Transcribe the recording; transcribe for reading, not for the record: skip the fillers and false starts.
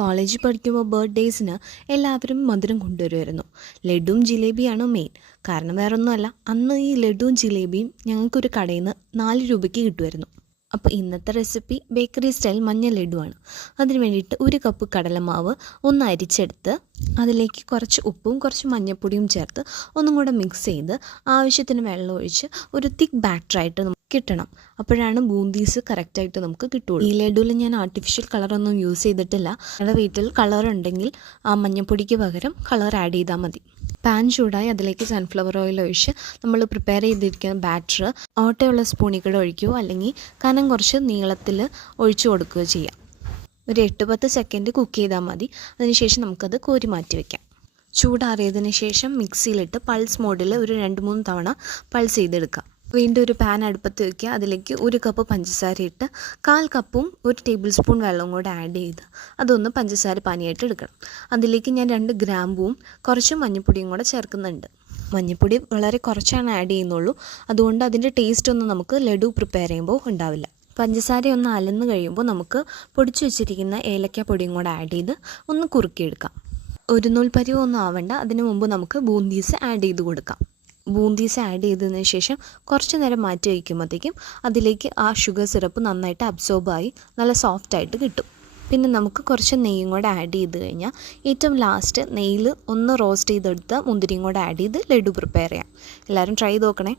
കോളേജിൽ പഠിക്കുമ്പോൾ ബർത്ത്ഡേയ്സിന് എല്ലാവരും മധുരം കൊണ്ടുവരുമായിരുന്നു. ലഡുവും ജിലേബിയാണ് മെയിൻ. കാരണം വേറൊന്നുമല്ല, അന്ന് ഈ ലഡുവും ജിലേബിയും ഞങ്ങൾക്കൊരു കടയിൽ നിന്ന് 4 രൂപയ്ക്ക് കിട്ടുമായിരുന്നു. അപ്പോൾ ഇന്നത്തെ റെസിപ്പി ബേക്കറി സ്റ്റൈൽ മഞ്ഞ ലഡുവാണ്. അതിന് വേണ്ടിയിട്ട് 1 കപ്പ് കടലമാവ് ഒന്ന് അരിച്ചെടുത്ത് അതിലേക്ക് കുറച്ച് ഉപ്പും കുറച്ച് മഞ്ഞൾപ്പൊടിയും ചേർത്ത് ഒന്നും കൂടെ മിക്സ് ചെയ്ത് ആവശ്യത്തിന് വെള്ളം ഒഴിച്ച് ഒരു തിക്ക് ബാറ്ററായിട്ട് നമുക്ക് കിട്ടണം. അപ്പോഴാണ് ബൂന്തീസ് കറക്റ്റായിട്ട് നമുക്ക് കിട്ടുള്ളൂ. ഈ ലഡുവിൽ ഞാൻ ആർട്ടിഫിഷ്യൽ കളറൊന്നും യൂസ് ചെയ്തിട്ടില്ല. ഞങ്ങളുടെ വീട്ടിൽ കളർ ഉണ്ടെങ്കിൽ ആ മഞ്ഞൾപ്പൊടിക്ക് പകരം കളർ ആഡ് ചെയ്താൽ മതി. പാൻ ചൂടായി അതിലേക്ക് സൺഫ്ലവർ ഓയിൽ ഒഴിച്ച് നമ്മൾ പ്രിപ്പയർ ചെയ്തിരിക്കുന്ന ബാറ്റർ ഓട്ടയുള്ള സ്പൂണിൽ കൂടെ ഒഴിക്കുകയോ അല്ലെങ്കിൽ കനം കുറച്ച് നീളത്തിൽ ഒഴിച്ചു കൊടുക്കുകയോ ചെയ്യാം. ഒരു 8-10 സെക്കൻഡ് കുക്ക് ചെയ്താൽ മതി. അതിനുശേഷം നമുക്കത് കോരി മാറ്റി വയ്ക്കാം. ചൂടാറിയതിന് ശേഷം മിക്സിയിലിട്ട് പൾസ് മോഡിൽ ഒരു 2-3 തവണ പൾസ് ചെയ്തെടുക്കാം. വീണ്ടും ഒരു പാൻ അടുപ്പത്ത് വയ്ക്കുക. അതിലേക്ക് 1 കപ്പ് പഞ്ചസാര ഇട്ട് 1/4 കപ്പും 1 ടേബിൾ സ്പൂൺ വെള്ളവും കൂടെ ആഡ് ചെയ്ത് അതൊന്ന് പഞ്ചസാര പാനിയായിട്ട് എടുക്കണം. അതിലേക്ക് ഞാൻ 2 ഗ്രാമ്പുവും കുറച്ച് മഞ്ഞൾപ്പൊടിയും കൂടെ ചേർക്കുന്നുണ്ട്. മഞ്ഞൾപ്പൊടി വളരെ കുറച്ചാണ് ആഡ് ചെയ്യുന്നുള്ളൂ. അതുകൊണ്ട് അതിൻ്റെ ടേസ്റ്റ് ഒന്നും നമുക്ക് ലഡു പ്രിപ്പയർ ചെയ്യുമ്പോൾ ഉണ്ടാവില്ല. പഞ്ചസാര ഒന്ന് അലന്ന് കഴിയുമ്പോൾ നമുക്ക് പൊടിച്ചു വെച്ചിരിക്കുന്ന ഏലക്ക പൊടിയും കൂടെ ആഡ് ചെയ്ത് ഒന്ന് കുറുക്കിയെടുക്കാം. ഒരു നൂൽ പരുവൊന്നും ആവണ്ട. അതിന് മുമ്പ് നമുക്ക് ബൂന്തീസ് ആഡ് ചെയ്ത് കൊടുക്കാം. ബൂന്തീസ് ആഡ് ചെയ്തതിന് ശേഷം കുറച്ച് നേരം മാറ്റി വയ്ക്കുമ്പോഴത്തേക്കും അതിലേക്ക് ആ ഷുഗർ സിറപ്പ് നന്നായിട്ട് അബ്സോർബായി നല്ല സോഫ്റ്റായിട്ട് കിട്ടും. പിന്നെ നമുക്ക് കുറച്ച് നെയ്യും കൂടെ ആഡ് ചെയ്ത് കഴിഞ്ഞാൽ ഏറ്റവും ലാസ്റ്റ് നെയ്യിൽ ഒന്ന് റോസ്റ്റ് ചെയ്തെടുത്ത മുന്തിരിയും കൂടെ ആഡ് ചെയ്ത് ലഡു പ്രിപ്പയർ ചെയ്യാം. എല്ലാവരും ട്രൈ ചെയ്ത് നോക്കണേ.